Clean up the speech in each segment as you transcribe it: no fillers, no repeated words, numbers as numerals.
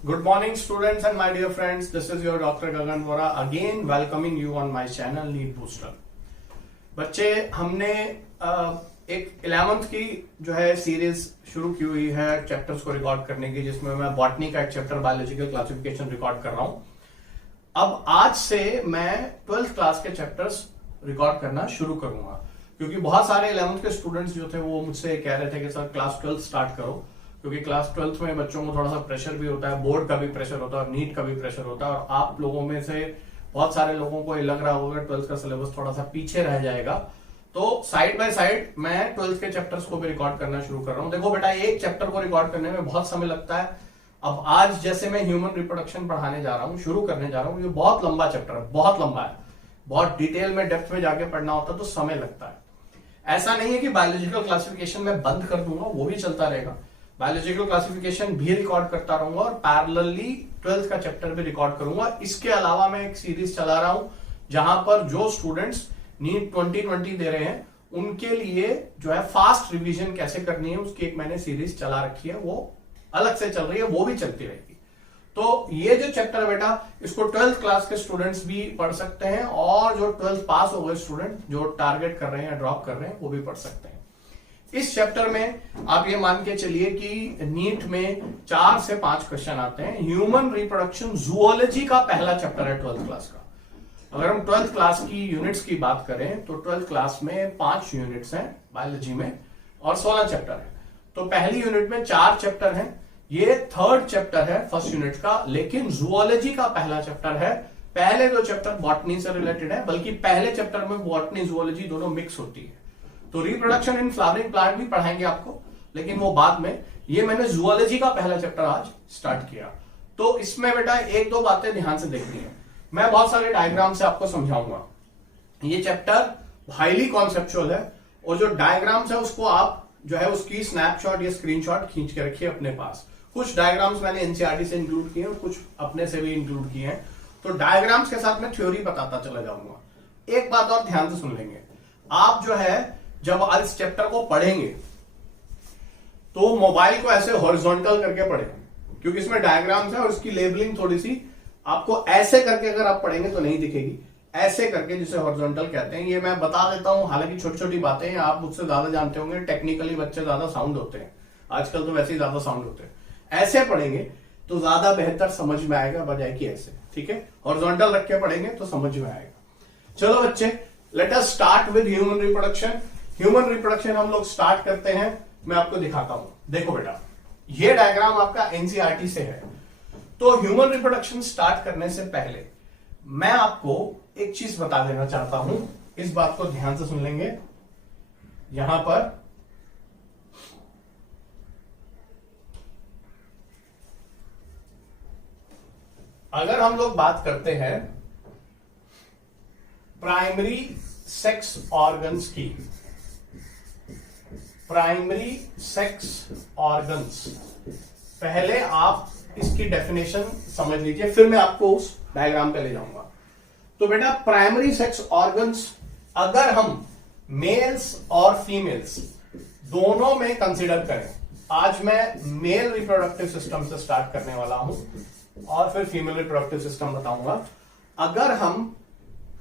Good morning, students and my dear friends. This is your Dr. Gagan Vora again welcoming you on my channel Need Booster. बच्चे हमने एक 11th की जो है series शुरू की हुई है चैप्टर्स को रिकॉर्ड करने की, जिसमें मैं बॉटनी का एक चैप्टर बायोलॉजिकल क्लासिफिकेशन रिकॉर्ड कर रहा हूं। अब आज से मैं 12th क्लास के चैप्टर्स रिकॉर्ड करना शुरू करूंगा, क्योंकि बहुत सारे 11th के स्टूडेंट्स जो थे वो मुझसे कह रहे थे कि सर क्लास 12 स्टार्ट करो, क्योंकि क्लास 12th में बच्चों को थोड़ा सा प्रेशर भी होता है, बोर्ड का भी प्रेशर होता है और नीट का भी प्रेशर होता है। और आप लोगों में से बहुत सारे लोगों को ये लग रहा होगा 12th का सिलेबस थोड़ा सा पीछे रह जाएगा, तो साइड बाय साइड मैं 12th के चैप्टर्स को भी रिकॉर्ड करना शुरू कर रहा हूं। देखो बेटा, एक चैप्टर को रिकॉर्ड करने में बहुत समय लगता है। अब आज जैसे मैं ह्यूमन रिप्रोडक्शन पढ़ाने जा रहा हूं, शुरू करने जा रहा हूं, ये बहुत लंबा चैप्टर है, बहुत लंबा है, बहुत डिटेल में डेप्थ में जाके पढ़ना होता है, तो समय लगता है। ऐसा नहीं है कि बायोलॉजिकल क्लासिफिकेशन में बंद कर दूंगा, वो भी चलता रहेगा। बायोलॉजिकल क्लासिफिकेशन भी रिकॉर्ड करता रहूंगा और पैरेलली 12th का चैप्टर भी रिकॉर्ड करूंगा। इसके अलावा मैं एक सीरीज चला रहा हूं जहां पर जो स्टूडेंट्स नीट 2020 दे रहे हैं उनके लिए जो है फास्ट रिवीजन कैसे करनी है, उसकी एक मैंने सीरीज चला रखी है, वो अलग से चल रही है, वो भी चलती रहेगी। तो ये जो चैप्टर है बेटा, इसको 12th क्लास के स्टूडेंट्स भी पढ़ सकते हैं और जो 12th पास हो गए स्टूडेंट जो टारगेट कर रहे हैं, ड्रॉप कर रहे हैं, वो भी पढ़ सकते हैं। इस चैप्टर में आप ये मान के चलिए कि नीट में 4 से 5 क्वेश्चन आते हैं। ह्यूमन रिप्रोडक्शन जूलॉजी का पहला चैप्टर है 12th क्लास का। अगर हम 12th क्लास की यूनिट्स की बात करें तो 12th क्लास में 5 यूनिट्स हैं बायोलॉजी में और 16 चैप्टर है। तो पहली यूनिट में 4 चैप्टर हैं, ये 3rd चैप्टर है फर्स्ट यूनिट का, लेकिन जूलॉजी का पहला चैप्टर है। पहले 2 चैप्टर बॉटनी से रिलेटेड है, बल्कि पहले चैप्टर में बॉटनी जूलॉजी दोनों मिक्स होती है। तो रिप्रोडक्शन इन फ्लावरिंग प्लांट भी पढ़ाएंगे आपको, लेकिन वो बाद में। ये मैंने जूलॉजी का पहला चैप्टर आज स्टार्ट किया। तो इसमें बेटा 1-2 बातें ध्यान से देखनी है। मैं बहुत सारे डायग्राम से आपको समझाऊंगा। ये चैप्टर हाईली कॉन्सेप्चुअल है और जो डायग्राम्स है उसको आप जो है उसकी स्नैपशॉट या स्क्रीनशॉट खींच के रखिए अपने पास। कुछ डायग्राम्स मैंने एनसीईआरटी से इंक्लूड किए और कुछ अपने से भी इंक्लूड किए हैं। तो डायग्राम्स के साथ मैं थ्योरी बताता चला जाऊंगा। एक बात और ध्यान से सुन लेंगे, आप जो है जब आज इस चैप्टर को पढ़ेंगे तो मोबाइल को ऐसे हॉरिजॉन्टल करके पढ़ें, क्योंकि इसमें डायग्राम्स है और इसकी लेबलिंग थोड़ी सी आपको ऐसे करके अगर आप पढ़ेंगे तो नहीं दिखेगी, ऐसे करके जिसे हॉरिजॉन्टल कहते हैं। ये मैं बता देता हूं, हालांकि छोटी छोटी बातें हैं, आप मुझसे ज्यादा जानते होंगे। टेक्निकली बच्चे ज्यादा साउंड होते हैं आजकल, तो वैसे ही ज्यादा साउंड होते हैं। ऐसे पढ़ेंगे तो ज्यादा बेहतर समझ में आएगा बजाय कि ऐसे, ठीक है। हॉरिजॉन्टल रख के पढ़ेंगे तो समझ में आएगा। चलो बच्चे, let us start with human reproduction. Human reproduction हम लोग स्टार्ट करते हैं, मैं आपको दिखाता हूं। देखो बेटा, ये डायग्राम आपका एनसीईआरटी से है। तो ह्यूमन रिप्रोडक्शन स्टार्ट करने से पहले मैं आपको एक चीज बता देना चाहता हूं, इस बात को ध्यान से सुन लेंगे। यहां पर अगर हम लोग बात करते हैं प्राइमरी सेक्स ऑर्गन्स की, प्राइमरी सेक्स ऑर्गन्स, पहले आप इसकी डेफिनेशन समझ लीजिए, फिर मैं आपको उस डायग्राम पे ले जाऊंगा। तो बेटा, प्राइमरी सेक्स ऑर्गन्स अगर हम मेल्स और फीमेल्स दोनों में कंसीडर करें, आज मैं मेल रिप्रोडक्टिव सिस्टम से स्टार्ट करने वाला हूं और फिर फीमेल रिप्रोडक्टिव सिस्टम बताऊंगा। अगर हम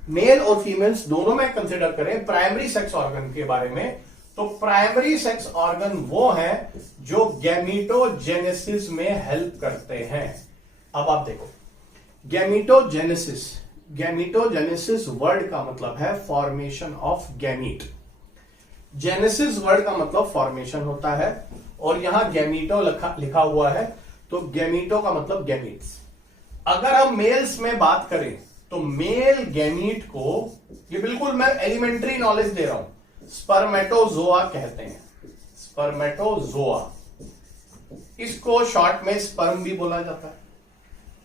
मेल और फीमेल्स दोनों में कंसीडर करें प्राइमरी सेक्स ऑर्गन के बारे में, तो प्राइमरी सेक्स ऑर्गन वो है जो गैमीटोजेनेसिस में हेल्प करते हैं। अब आप देखो, गैमीटोजेनेसिस, गैमीटोजेनेसिस वर्ड का मतलब है formation of gamete. Genesis word का मतलब फॉर्मेशन होता है और यहां गैमीटो लिखा हुआ है, तो गैमीटो का मतलब गैमीट्स। अगर हम मेल्स में बात करें तो मेल गैमीट को, ये बिल्कुल मैं एलिमेंट्री नॉलेज दे रहा हूं, स्पर्मेटोजोआ कहते हैं, स्पर्मेटोजोआ। इसको शॉर्ट में स्पर्म भी बोला जाता है।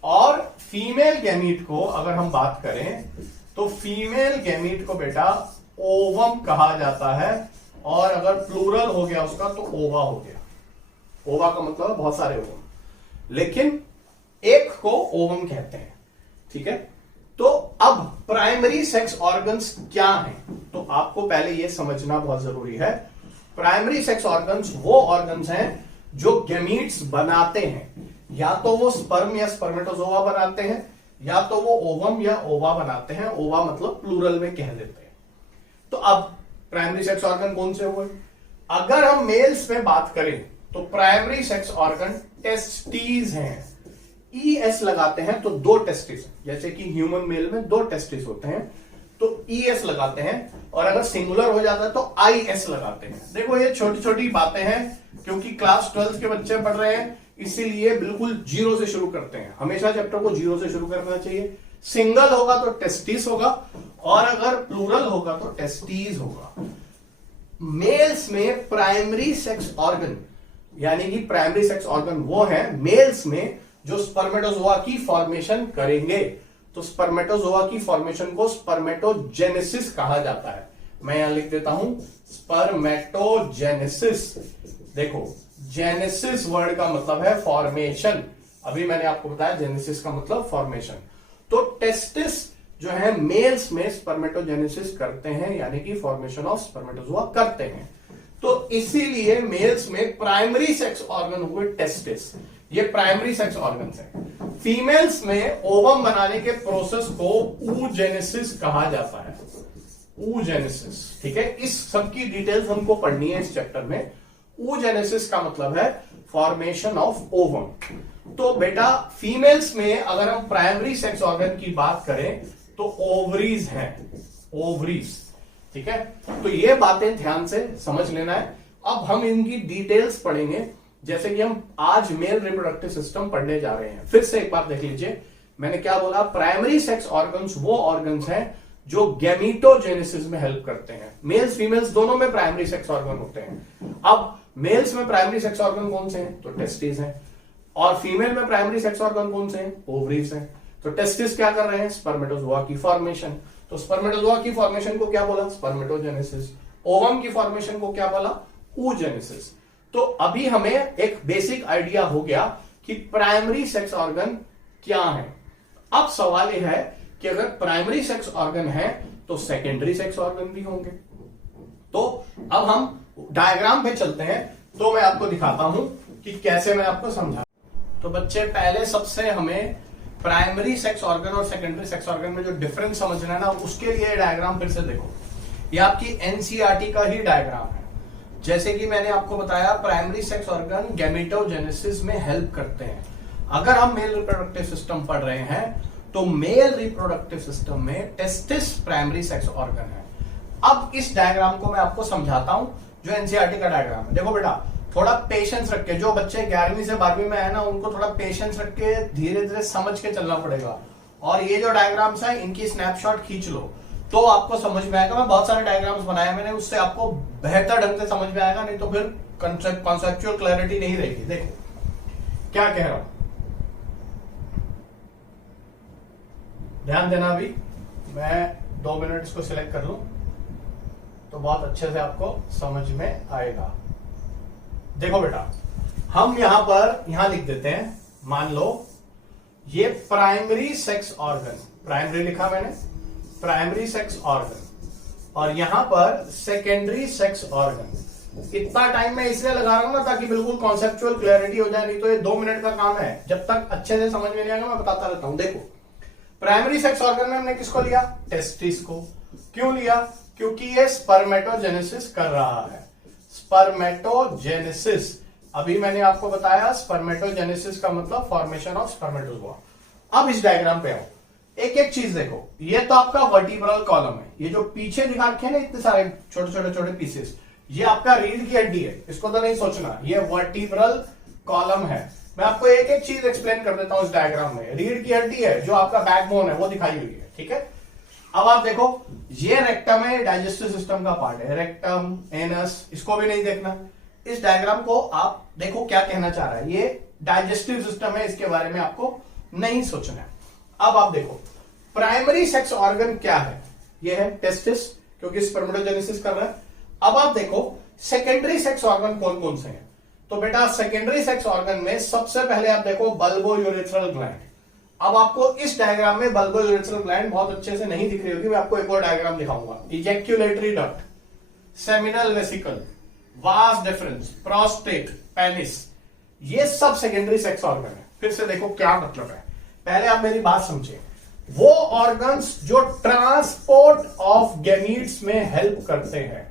और फीमेल गैमीट को अगर हम बात करें तो फीमेल गैमीट को बेटा ओवम कहा जाता है, और अगर प्लूरल हो गया उसका तो ओवा हो गया। ओवा का मतलब बहुत सारे ओवम, लेकिन एक को ओवम कहते हैं, ठीक है। तो अब प्राइमरी सेक्स ऑर्गन्स क्या हैं, तो आपको पहले यह समझना बहुत जरूरी है। प्राइमरी सेक्स ऑर्गन्स वो ऑर्गन्स हैं जो गैमीट्स बनाते हैं। या तो वो स्पर्म या स्पर्मेटोजोआ बनाते हैं, या तो वो ओवम या ओवा बनाते हैं। ओवा मतलब प्लूरल में कह देते हैं। तो अब प्राइमरी सेक्स ऑर्गन कौन से हुए? अगर हम मेल्स में बात करें तो प्राइमरी सेक्स ऑर्गन टेस्टीज हैं। ES लगाते हैं तो 2 टेस्टिस, जैसे कि ह्यूमन मेल में 2 टेस्टिस होते हैं तो ES लगाते हैं, और अगर सिंगुलर हो जाता है तो IS लगाते हैं। देखो ये छोटी छोटी बातें हैं, क्योंकि क्लास 12 के बच्चे पढ़ रहे हैं, इसीलिए बिल्कुल 0 से शुरू करते हैं। हमेशा चैप्टर को 0 से शुरू करना चाहिए। सिंगल होगा तो टेस्टिस होगा, और अगर प्लूरल होगा तो टेस्टीज होगा। मेल्स में प्राइमरी सेक्स ऑर्गन, यानी कि प्राइमरी सेक्स ऑर्गन वो है मेल्स में जो स्पर्मेटोजोआ की फॉर्मेशन करेंगे। तो स्पर्मेटोजोआ की फॉर्मेशन को स्पर्मेटोजेनेसिस कहा जाता है। मैं यहां लिख देता हूं स्पर्मेटोजेनेसिस। देखो जेनेसिस वर्ड का मतलब है फॉर्मेशन, अभी मैंने आपको बताया जेनेसिस का मतलब फॉर्मेशन। तो टेस्टिस जो है मेल्स में स्पर्मेटोजेनेसिस करते हैं, यानी कि फॉर्मेशन ऑफ स्पर्मेटोजोआ करते हैं। तो इसीलिए मेल्स में प्राइमरी सेक्स ऑर्गन हुए टेस्टिस, ये प्राइमरी सेक्स ऑर्गन्स हैं। फीमेल्स में ओवम बनाने के प्रोसेस को oogenesis कहा जाता है। oogenesis, ठीक है। इस सब की डिटेल्स हमको पढ़नी है इस चैप्टर में। oogenesis का मतलब है फॉर्मेशन ऑफ ओवम। तो बेटा फीमेल्स में अगर हम प्राइमरी सेक्स ऑर्गन की बात करें तो ओवरीज हैं, ओवरीज, ठीक है। तो ये बातें ध्यान से समझ लेना है। अब हम इनकी डिटेल्स पढ़ेंगे, जैसे कि हम आज मेल रिप्रोडक्टिव सिस्टम पढ़ने जा रहे हैं। फिर से एक बार देख लीजिए, मैंने क्या बोला? प्राइमरी सेक्स ऑर्गन्स वो ऑर्गन्स हैं जो गैमीटोजेनेसिस में हेल्प करते हैं। मेल्स फीमेल्स दोनों में प्राइमरी सेक्स ऑर्गन होते हैं। अब मेल्स में प्राइमरी सेक्स ऑर्गन कौन से हैं? तो टेस्टिस हैं। और फीमेल में प्राइमरी सेक्स ऑर्गन कौन से हैं? ओवरीज हैं। तो टेस्टिस क्या कर रहे हैं? स्पर्मेटोजोआ की फॉर्मेशन। तो स्पर्मेटोजोआ की फॉर्मेशन को क्या बोला? स्पर्मेटोजेनेसिस। ओवम की फॉर्मेशन को क्या बोला? oogenesis। तो अभी हमें एक बेसिक आइडिया हो गया कि प्राइमरी सेक्स ऑर्गन क्या है। अब सवाल यह है कि अगर प्राइमरी सेक्स ऑर्गन है तो सेकेंडरी सेक्स ऑर्गन भी होंगे। तो अब हम डायग्राम पे चलते हैं, तो मैं आपको दिखाता हूं कि कैसे मैं आपको समझा। तो बच्चे पहले सबसे हमें प्राइमरी सेक्स ऑर्गन और सेकेंडरी सेक्स ऑर्गन में जो डिफरेंस समझना है ना, उसके लिए डायग्राम फिर से देखो। ये आपकी एनसीईआरटी का ही डायग्राम है। जैसे कि मैंने आपको बताया प्राइमरी सेक्स ऑर्गन गैमेटोजेनेसिस में हेल्प करते हैं। अगर हम मेल रिप्रोडक्टिव सिस्टम पढ़ रहे हैं तो मेल रिप्रोडक्टिव सिस्टम में टेस्टिस प्राइमरी सेक्स ऑर्गन है। अब इस डायग्राम को मैं आपको समझाता हूं, जो एनसीईआरटी का डायग्राम है। देखो बेटा, थोड़ा पेशेंस रख के, जो बच्चे 11वीं से 12वीं में है ना, उनको थोड़ा पेशेंस रख के धीरे धीरे समझ के चलना पड़ेगा। और ये जो डायग्राम्स है इनकी स्नैपशॉट खींच लो तो आपको समझ में आएगा। मैं बहुत सारे डायग्राम्स बनाए मैंने, उससे आपको बेहतर ढंग से समझ में आएगा, नहीं तो फिर कॉन्सेप्चुअल क्लैरिटी नहीं रहेगी। देखो क्या कह रहा हूं, ध्यान देना। अभी मैं 2 मिनट इसको सिलेक्ट कर लूं तो बहुत अच्छे से आपको समझ में आएगा। देखो बेटा, हम यहां लिख देते हैं, मान लो ये प्राइमरी सेक्स ऑर्गन, प्राइमरी लिखा मैंने, प्राइमरी सेक्स ऑर्गन, और यहां पर सेकेंडरी सेक्स ऑर्गन। इतना टाइम मैं इसलिए लगा रहा हूं ना ताकि बिल्कुल कॉन्सेप्चुअल क्लैरिटी हो जाए, नहीं तो ये 2 मिनट का काम है। जब तक अच्छे से समझ में नहीं आएगा मैं बताता रहता हूं। देखो प्राइमरी सेक्स ऑर्गन में हमने किसको लिया? टेस्टिस को। क्यों लिया? क्योंकि ये स्पर्मेटोजेनेसिस कर रहा है। स्पर्मेटोजेनेसिस, अभी मैंने आपको बताया स्पर्मेटोजेनेसिस का मतलब फॉर्मेशन ऑफ स्पर्मेटोजोआ। अब इस डायग्राम पे आओ, एक एक चीज देखो। ये तो आपका वर्टिब्रल कॉलम है, ये जो पीछे दिखा रखे हैं ना इतने सारे छोटे छोटे छोटे पीसेस, ये आपका रीढ़ की हड्डी है, इसको तो नहीं सोचना, ये वर्टिब्रल कॉलम है। मैं आपको एक एक चीज एक्सप्लेन कर देता हूं इस डायग्राम में। रीढ़ की हड्डी है, जो आपका बैकबोन है वो दिखाई हुई है, ठीक है। अब आप देखो, ये रेक्टम है, डाइजेस्टिव सिस्टम का पार्ट है, रेक्टम, एनस, इसको भी नहीं देखना। इस डायग्राम को आप देखो क्या कहना चाह रहा है, ये डाइजेस्टिव सिस्टम है, इसके बारे में आपको नहीं सोचना है। अब आप देखो प्राइमरी सेक्स ऑर्गन क्या है, ये है टेस्टिस, क्योंकि स्पर्मेटोजेनेसिस कर रहा है। अब आप देखो सेकेंडरी सेक्स ऑर्गन कौन कौन से हैं। तो बेटा सेकेंडरी सेक्स ऑर्गन में सबसे पहले आप देखो बल्बो यूरेथ्रल ग्लैंड। अब आपको इस डायग्राम में बल्बो यूरेथ्रल ग्लैंड बहुत अच्छे से नहीं दिख रही होगी, मैं आपको एक और डायग्राम दिखाऊंगा। Ejaculatory duct, seminal vesicle, vas deferens, prostate, penis, ये सब सेकेंडरी सेक्स ऑर्गन है। फिर से देखो क्या मतलब है, पहले आप मेरी बात समझे। वो ऑर्गन्स जो ट्रांसपोर्ट ऑफ गैमीट्स में हेल्प करते हैं,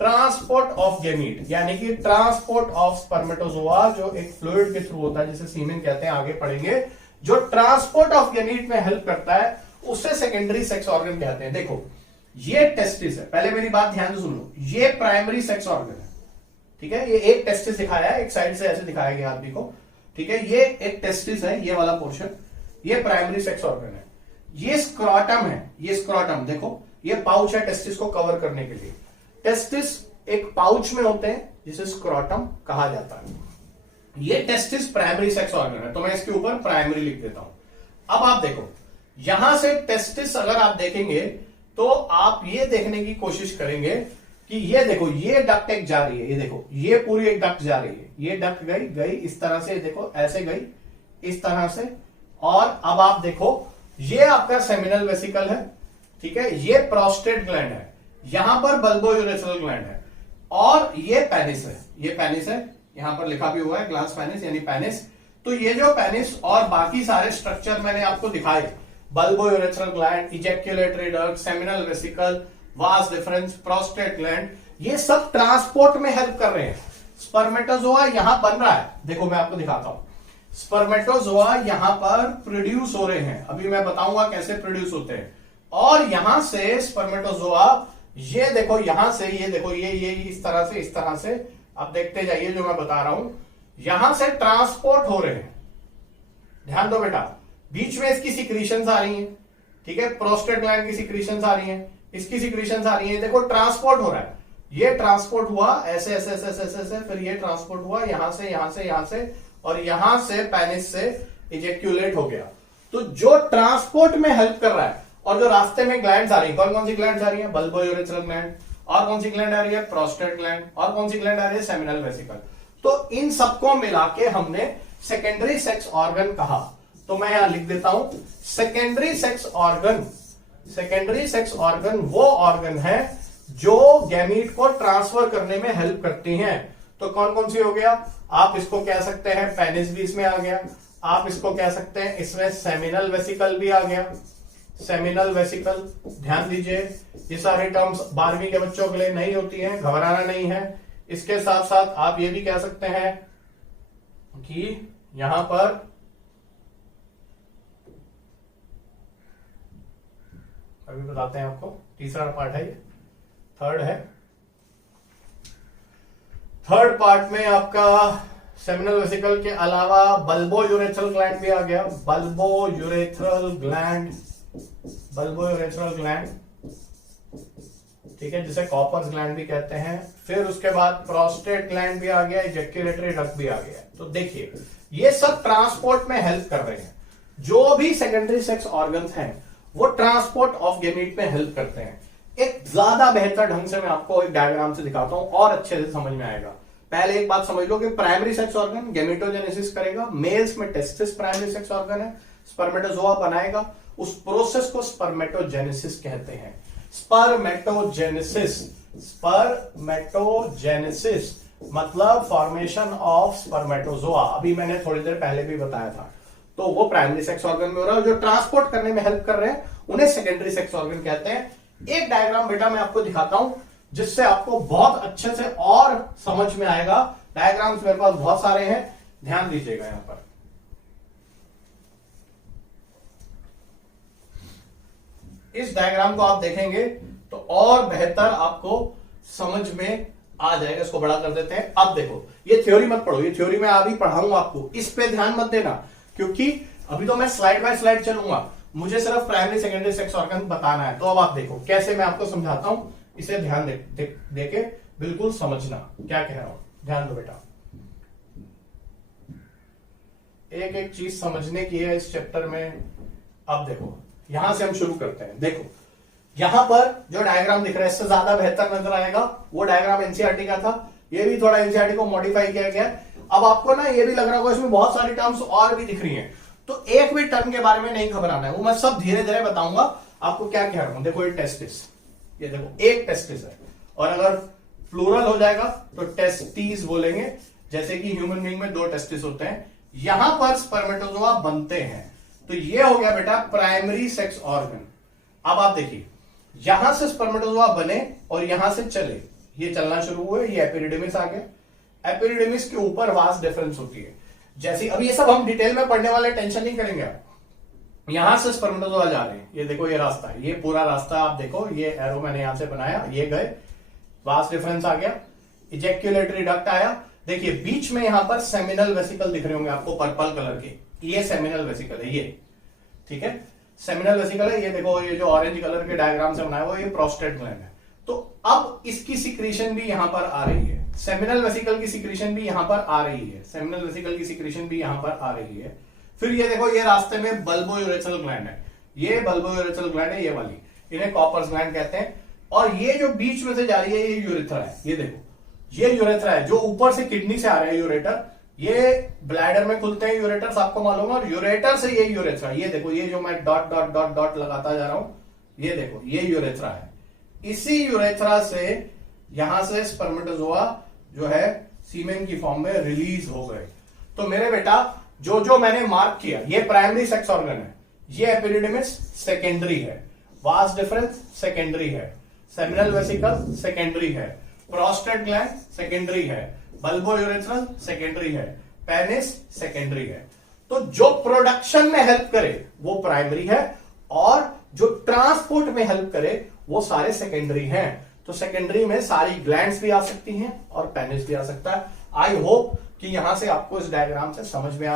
ट्रांसपोर्ट ऑफ गैमीट यानी कि ट्रांसपोर्ट ऑफ स्पर्मेटोजोआ, जो एक फ्लूइड के थ्रू होता है जिसे सीमेन कहते हैं, आगे पढ़ेंगे, जो ट्रांसपोर्ट ऑफ गैमीट में हेल्प करता है उसे सेकेंडरी सेक्स ऑर्गन कहते हैं। देखो ये टेस्टिस है, पहले मेरी बात ध्यान से सुनो, ये प्राइमरी सेक्स ऑर्गन है, ठीक है। ये एक टेस्टिस दिखाया है, एक साइड से ऐसे दिखाया गया आदमी को, ठीक है। ये एक टेस्टिस है, ये वाला पोर्शन, ये प्राइमरी सेक्स ऑर्गन है। ये स्क्रॉटम है, ये स्क्रॉटम देखो, ये पाउच है टेस्टिस को कवर करने के लिए। टेस्टिस एक पाउच में होते हैं जिसे स्क्रॉटम कहा जाता है। ये टेस्टिस प्राइमरी सेक्स ऑर्गन है, तो मैं इसके ऊपर प्राइमरी लिख देता हूं। अब आप देखो, यहां से टेस्टिस अगर आप देखेंगे तो आप ये देखने की कोशिश करेंगे कि ये देखो, ये डक्ट एक जा रही है, ये देखो, ये पूरी एक डक्ट जा रही है, ये डक्ट गई इस तरह से, देखो ऐसे गई इस तरह से, और अब आप देखो ये आपका सेमिनल वेसिकल है, ठीक है। ये प्रोस्टेट ग्लैंड है, यहां पर बल्बो यूरेथ्रल ग्लैंड है, और ये पेनिस है, ये पेनिस है, यहां पर लिखा भी हुआ है ग्लास पेनिस यानी पेनिस। तो ये जो पेनिस और बाकी सारे स्ट्रक्चर मैंने आपको दिखाए, bulbourethral gland, ejaculatory duct, seminal vesicle, vas deferens, prostate gland, ये सब ट्रांसपोर्ट में हेल्प कर रहे हैं। स्पर्मेटोजोआ यहां बन रहा है, देखो मैं आपको दिखाता हूं, स्पर्मेटोजोआ यहां पर प्रोड्यूस हो रहे हैं, अभी मैं बताऊंगा कैसे प्रोड्यूस होते हैं। और यहां से स्पर्मेटोजोआ, ये देखो यहां से, ये देखो, ये इस तरह से आप देखते जाइए जो मैं बता रहा हूं, यहां से ट्रांसपोर्ट हो रहे हैं। ध्यान दो बेटा, बीच में इसकी सिक्रीशंस आ रही हैं, ठीक है, प्रोस्टेट ग्लैंड की सिक्रीशंस आ रही हैं, इसकी सिक्रीशंस आ रही हैं, देखो ट्रांसपोर्ट हो रहा है। ये ट्रांसपोर्ट हुआ ऐसे ऐसे ऐसे ऐसे ऐसे, फिर ये ट्रांसपोर्ट हुआ यहां से यहां से यहां से, और यहां से पेनिस से इजेक्यूलेट हो गया। तो जो ट्रांसपोर्ट में हेल्प कर रहा है, और जो रास्ते में ग्लैंड्स आ रही है, कौन कौन सी ग्लैंड्स आ रही है? बल्बो यूरेथ्रल ग्लैंड, और कौन सी ग्लैंड आ रही है? प्रोस्टेट ग्लैंड, और कौन सी ग्लैंड आ रही है? Seminal vesicle. तो इन सबको मिला के हमने सेकेंडरी सेक्स ऑर्गन कहा। तो मैं यहां लिख देता हूं, secondary sex organ, secondary sex organ वो ऑर्गन है जो गैमीट को ट्रांसफर करने में हेल्प करती हैं। तो कौन कौन सी हो गया? आप इसको कह सकते हैं पेनिस भी इसमें आ गया, आप इसको कह सकते हैं इसमें सेमिनल वेसिकल भी आ गया, सेमिनल वेसिकल। ध्यान दीजिए, ये सारे टर्म्स 12वीं के बच्चों के लिए नहीं होती हैं, घबराना नहीं है। इसके साथ साथ आप ये भी कह सकते हैं कि यहां पर अभी बताते हैं आपको, तीसरा पार्ट है ये, थर्ड है। थर्ड पार्ट में आपका सेमिनल वेसिकल के अलावा बल्बो यूरेथ्रल ग्लैंड भी आ गया, bulbo urethral gland, bulbo urethral gland, ठीक है, जिसे कॉपर्स ग्लैंड भी कहते हैं। फिर उसके बाद प्रोस्टेट ग्लैंड भी आ गया, इजैक्युलेटरी डक्ट भी आ गया। तो देखिए, ये सब ट्रांसपोर्ट में हेल्प कर रहे हैं। जो भी सेकेंडरी सेक्स ऑर्गन्स हैं वो ट्रांसपोर्ट ऑफ गैमीट में हेल्प करते हैं। एक ज्यादा बेहतर ढंग से मैं आपको एक डायग्राम से दिखाता हूं और अच्छे से समझ में आएगा। पहले एक बात समझ लो कि प्राइमरी सेक्स ऑर्गन गैमेटोजेनेसिस करेगा, मेल्स में टेस्टिस प्राइमरी सेक्स ऑर्गन है, स्पर्मेटोजोआ बनाएगा, उस प्रोसेस को स्पर्मेटोजेनेसिस कहते हैं। स्पर्मेटोजेनेसिस, स्पर्मेटोजेनेसिस मतलब फॉर्मेशन ऑफ स्पर्मेटोजोआ, अभी मैंने थोड़ी देर पहले भी बताया था। तो वो प्राइमरी सेक्स ऑर्गन में हो रहा है, जो ट्रांसपोर्ट करने में हेल्प कर रहे हैं उन्हें सेकेंडरी सेक्स ऑर्गन कहते हैं। एक डायग्राम बेटा मैं आपको दिखाता हूं जिससे आपको बहुत अच्छे से और समझ में आएगा। डायग्राम्स मेरे पास बहुत सारे हैं, ध्यान दीजिएगा। यहां पर इस डायग्राम को आप देखेंगे तो और बेहतर आपको समझ में आ जाएगा। इसको बड़ा कर देते हैं। अब देखो, ये थ्योरी मत पढ़ो, ये थ्योरी मैं अभी पढ़ाऊंगा आपको, इस पे ध्यान मत देना, क्योंकि अभी तो मैं स्लाइड बाय स्लाइड चलूंगा, मुझे सिर्फ प्राइमरी सेकेंडरी सेक्स ऑर्गन बताना है। तो अब आप देखो कैसे मैं आपको समझाता हूं, इसे ध्यान देके बिल्कुल समझना क्या कह रहा हूं। ध्यान दो बेटा, एक एक चीज समझने की है इस चैप्टर में। अब देखो, यहां से हम शुरू करते हैं। देखो यहां पर जो डायग्राम दिख रहा है, इससे ज्यादा बेहतर नजर आएगा। वो डायग्राम एनसीईआरटी का था, ये भी थोड़ा एनसीईआरटी को मॉडिफाई किया गया। अब आपको ना ये भी लग रहा होगा इसमें बहुत सारी टर्म्स और भी दिख रही हैं, तो एक भी टर्म के बारे में नहीं घबराना है, वो मैं सब धीरे धीरे बताऊंगा आपको क्या कह रहा हूं। देखो ये टेस्टिस, ये देखो एक टेस्टिस है, और अगर प्लूरल हो जाएगा तो टेस्टीज बोलेंगे, जैसे कि ह्यूमन बीइंग में 2 टेस्टिस होते हैं। यहां पर स्पर्मेटोजोआ बनते हैं। तो ये हो गया बेटा प्राइमरी सेक्स ऑर्गन। अब आप देखिए, यहां से स्पर्मेटोजोआ बने और यहां से चले, ये चलना शुरू हुए, ये एपिडिडिमिस आ गया। एपिडिडिमिस के ऊपर वास्ट डिफरेंस होती है। जैसे अब ये सब हम डिटेल में पढ़ने वाले, टेंशन नहीं करेंगे आप। यहां से स्पर्मेटोजोआ जा रहे हैं, ये देखो ये रास्ता है, ये पूरा रास्ता आप देखो, ये एरो मैंने यहां से बनाया, ये गए, वास्ट डिफरेंस आ गया, इजेक्यूलेटरी डक्ट आया। देखिए बीच में यहां पर सेमिनल वेसिकल दिख रहे होंगे आपको पर्पल कलर के, ये सेमिनल वेसिकल है, ये ठीक है, सेमिनल वेसिकल है। ये देखो ये जो ऑरेंज कलर के डायग्राम से बनाया हुआ ये प्रोस्टेट ग्लैंड है। तो अब इसकी सिक्रीशन भी यहां पर आ रही है, सेमिनल वेसिकल की सिक्रीशन भी यहां पर आ रही है, सेमिनल वेसिकल की सिक्रीशन भी यहां पर आ रही है। फिर ये देखो ये रास्ते में बल्बोयूरेथ्रल ग्लैंड है, ये बल्बोयूरेथ्रल ग्लैंड है, ये वाली, इन्हें कॉपर्स ग्लैंड कहते हैं। और ये जो बीच में से जा रही है ये यूरेथ्रा है, ये देखो ये यूरेथ्रा है, जो ऊपर से किडनी से आ रहा है यूरेटर, ये ब्लैडर में खुलते हैं यूरेटर्स, आपको मालूम है, और यूरेटर से ये यूरेथ्रा, ये देखो ये जो मैं डॉट डॉट डॉट डॉट लगाता जा रहा हूं, ये देखो ये यूरेथ्रा है। इसी यूरेथ्रा से यहां से स्पर्मेटोजोआ जो है सीमेन की फॉर्म में रिलीज हो गए। तो मेरे बेटा जो जो मैंने मार्क किया, ये प्राइमरी सेक्स ऑर्गन है, ये एपिडिडिमिस सेकेंडरी है, वास्ट डिफरेंस सेकेंडरी है, सेमिनल वेसिकल सेकेंडरी है, प्रोस्टेट ग्लैंड सेकेंडरी है, बल्बोयूरेथ्रल सेकेंडरी है, पेनिस सेकेंडरी है। तो जो प्रोडक्शन में हेल्प करे वो प्राइमरी है, और जो ट्रांसपोर्ट में हेल्प करे वो सारे सेकेंडरी हैं। तो सेकेंडरी में सारी ग्लैंड्स भी आ सकती हैं और पेनिस भी आ सकता है। आई होप कि यहां से आपको इस डायग्राम से समझ में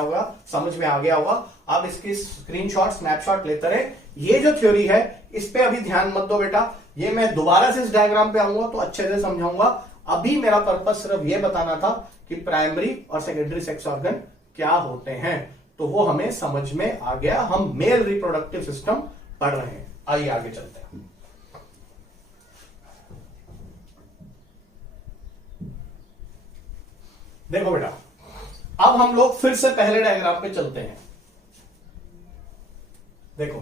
आ गया होगा। आप इसकी स्क्रीनशॉट स्नैपशॉट लेते रहे। ये जो थ्योरी है इस पे अभी ध्यान मत दो बेटा, ये मैं दोबारा से इस डायग्राम पे आऊंगा तो अच्छे से समझाऊंगा। अभी मेरा पर्पस सिर्फ ये बताना था कि प्राइमरी और सेकेंडरी सेक्स ऑर्गन क्या होते हैं, तो वो हमें समझ में आ गया। हम मेल रिप्रोडक्टिव सिस्टम पढ़ रहे हैं। आइए आगे चलते हैं। देखो बेटा, अब हम लोग फिर से पहले डायग्राम पे चलते हैं। देखो,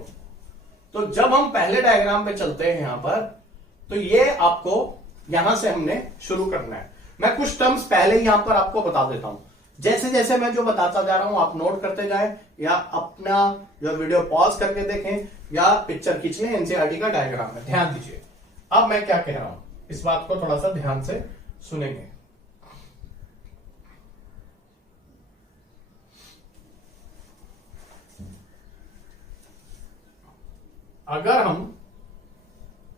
तो जब हम पहले डायग्राम पे चलते हैं यहां पर, तो ये आपको यहां से हमने शुरू करना है। मैं कुछ टर्म्स पहले ही यहां पर आपको बता देता हूं, जैसे जैसे मैं जो बताता जा रहा हूं आप नोट करते जाएं, या अपना जो वीडियो पॉज करके देखें, या पिक्चर खींच लें, एनसीईआरटी का डायग्राम है, ध्यान दीजिए। अब मैं क्या कह रहा हूं, इस बात को थोड़ा सा ध्यान से सुनेंगे। अगर हम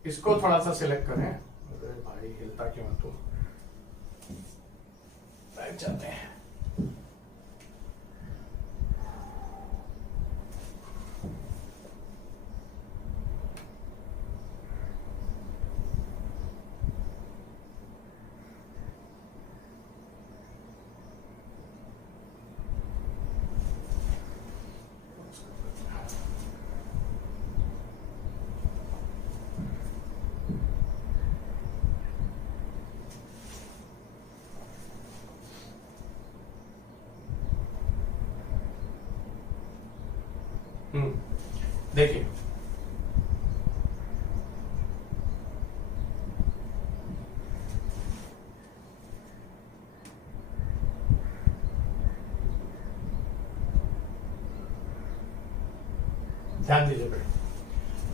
इसको थोड़ा सा सिलेक्ट करें, अरे भाई हिलता क्यों है, तुम बैठ जाते हैं। देखिए, ध्यान दीजिए बेटा,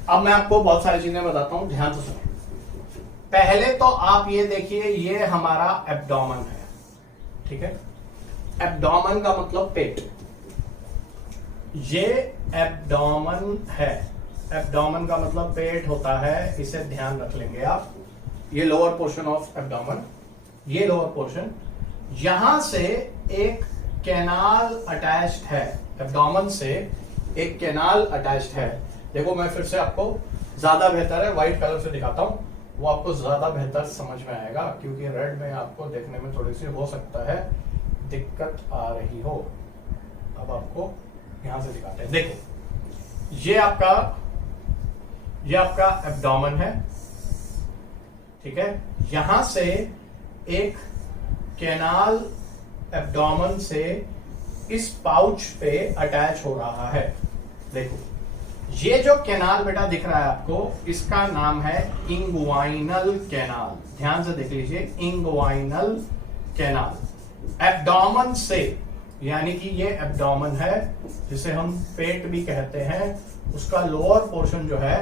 अब मैं आपको बहुत सारी चीजें बताता हूं, ध्यान से सुनिए। पहले तो आप ये देखिए, ये हमारा एब्डोमेन है, ठीक है। एब्डोमेन का मतलब पेट, ये एब्डोमेन है, एब्डोमेन का मतलब पेट होता है, इसे ध्यान रख लेंगे आप। ये लोअर पोर्शन ऑफ एब्डोमेन, ये लोअर पोर्शन, यहां से एक कैनाल अटैच्ड है, एब्डोमेन से एक कैनाल अटैच्ड है। देखो मैं फिर से आपको, ज्यादा बेहतर है व्हाइट कलर से दिखाता हूं, वो आपको ज्यादा बेहतर समझ में आएगा, क्योंकि रेड में आपको देखने में थोड़ी सी हो सकता है दिक्कत आ रही हो। अब आपको यहां से दिखाते हैं। देखो ये आपका एब्डोमेन है, ठीक है। यहां से एक कैनाल एब्डोमेन से इस पाउच पे अटैच हो रहा है। देखो ये जो कैनाल बेटा दिख रहा है आपको, इसका नाम है इंग्वाइनल कैनाल। ध्यान से देख लीजिए, इंग्वाइनल कैनाल। एब्डोमेन से यानी कि ये एब्डोमेन है, जिसे हम पेट भी कहते हैं। उसका लोअर पोर्शन जो है,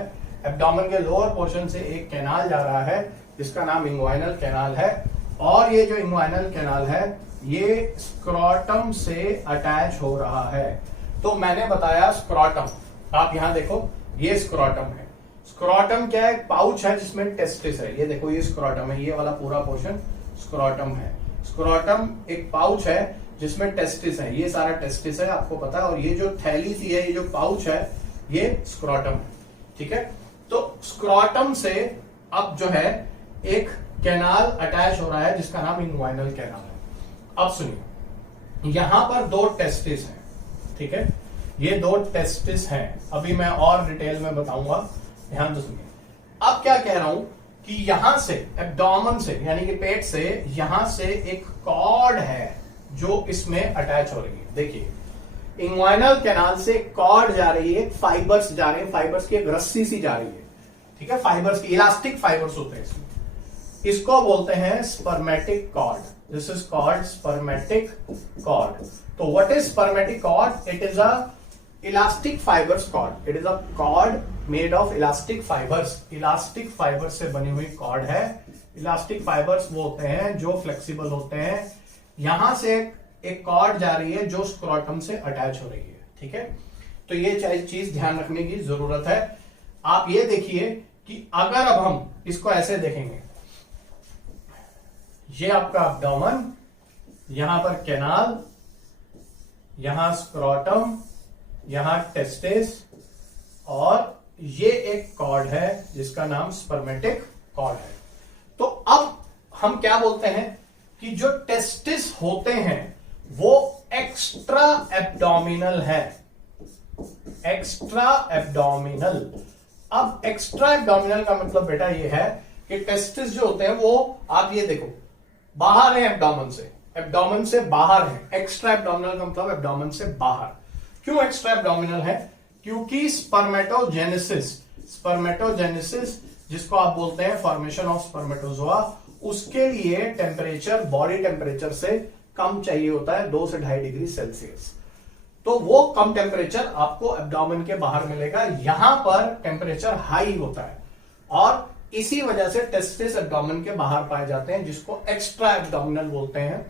एब्डोमेन के लोअर पोर्शन से एक कैनाल जा रहा है जिसका नाम इंग्वाइनल कैनाल है, और ये जो इंग्वाइनल कैनाल है ये स्क्रोटम से अटैच हो रहा है। तो मैंने बताया स्क्रोटम, आप यहां देखो ये स्क्रोटम है। स्क्रोटम क्या है? पाउच है जिसमें टेस्टिस है। ये देखो ये स्क्रोटम है, ये वाला पूरा पोर्शन स्क्रोटम है। स्क्रोटम एक पाउच है जिसमें टेस्टिस है, ये सारा टेस्टिस है, आपको पता है। और ये जो थैली सी है, ये जो पाउच है, ये स्क्रोटम है, ठीक है। तो स्क्रोटम से अब जो है एक कैनाल अटैच हो रहा है जिसका नाम इंग्वाइनल कैनाल है। अब सुनिए, यहां पर दो टेस्टिस हैं, ठीक है। ये दो टेस्टिस हैं, अभी मैं और डिटेल में बताऊंगा, ध्यान से सुनिए। अब क्या कह रहा हूं कि यहां से एब्डोमेन से, यानी कि पेट से, यहां से एक कॉर्ड है जो इसमें अटैच हो रही है। देखिए, इंग्वाइनल कैनाल से कॉर्ड जा रही है, फाइबर्स जा रहे हैं, फाइबर्स की एक रस्सी सी जा रही है, ठीक है। फाइबर्स की, इलास्टिक फाइबर्स होते हैं इसमें। इसको बोलते हैं spermatic cord. This is called spermatic cord. तो what is spermatic cord? It is a elastic fibres cord. It is a cord made of elastic fibres. Elastic fibre से बनी हुई कॉर्ड है। इलास्टिक फाइबर्स वो होते हैं जो फ्लेक्सिबल होते हैं। यहां से एक कॉर्ड जा रही है जो स्क्रोटम से अटैच हो रही है, ठीक है। तो ये चीज ध्यान रखने की जरूरत है। आप ये देखिए कि अगर अब हम इसको ऐसे देखेंगे, ये आपका एब्डोमेन, यहां पर कैनाल, यहां स्क्रोटम, यहां टेस्टिस, और ये एक कॉर्ड है जिसका नाम स्पर्मेटिक कॉर्ड है। तो अब हम क्या बोलते हैं कि जो टेस्टिस होते हैं वो एक्स्ट्रा एब्डोमिनल है। Extra abdominal. अब एक्स्ट्रा एब्डोमिनल का मतलब बेटा ये है कि टेस्टिस जो होते हैं वो, आप ये देखो, बाहर है एब्डोमेन से, एब्डोमेन से बाहर है। एक्स्ट्रा एब्डोमिनल का मतलब एब्डोमेन से बाहर। क्यों एक्स्ट्रा एब्डोमिनल है? क्योंकि स्पर्मेटोजेनेसिस, स्पर्मेटोजेनेसिस जिसको आप बोलते हैं फॉर्मेशन ऑफ स्पर्मेटोजोआ, उसके लिए टेम्परेचर बॉडी टेम्परेचर से कम चाहिए होता है, 2 से 2.5 डिग्री सेल्सियस। तो वो कम टेम्परेचर आपको एब्डोमेन के बाहर मिलेगा। यहां पर टेम्परेचर हाई होता है और इसी वजह से टेस्टिस एब्डोमेन के बाहर पाए जाते हैं, जिसको एक्स्ट्रा एब्डोमिनल बोलते हैं।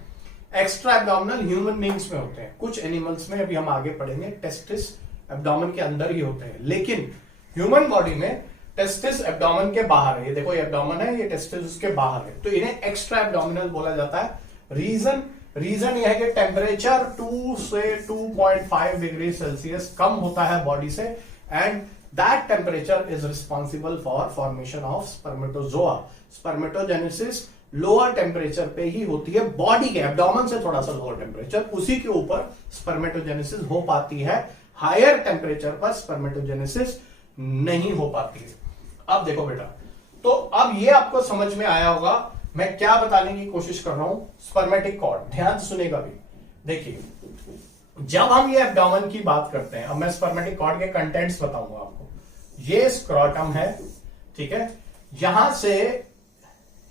एक्स्ट्रा एब्डोमिनल ह्यूमन बींग्स में होते हैं, कुछ एनिमल्स में, अभी हम आगे पढ़ेंगे, टेस्टिस एब्डोमेन के अंदर ही होते हैं, लेकिन ह्यूमन बॉडी में टेस्टिस एब्डोमेन के बाहर है। ये देखो, ये एब्डोमेन है, ये टेस्टिस उसके बाहर है, तो इन्हें एक्स्ट्रा एब्डोमिनल बोला जाता है। रीजन यह है कि टेम्परेचर 2 से 2.5 डिग्री सेल्सियस कम होता है बॉडी से, and that temperature is responsible for formation of spermatozoa. Spermatogenesis lower temperature पे ही होती है, बॉडी के एब्डोमेन से थोड़ा सा लोअर टेम्परेचर, उसी के ऊपर स्पर्मेटोजेनेसिस हो पाती है। हायर टेम्परेचर पर स्पर्मेटोजेनेसिस नहीं हो पाती है। अब देखो बेटा, तो अब ये आपको समझ में आया होगा मैं क्या बताने की कोशिश कर रहा हूं। स्पर्मेटिक कॉर्ड, ध्यान से सुनेगा भी। देखिए, जब हम ये एब्डोमेन की बात करते हैं, अब मैं स्पर्मेटिक कॉर्ड के कंटेंट्स बताऊंगा आपको। ये स्क्रोटम है, ठीक है, यहां से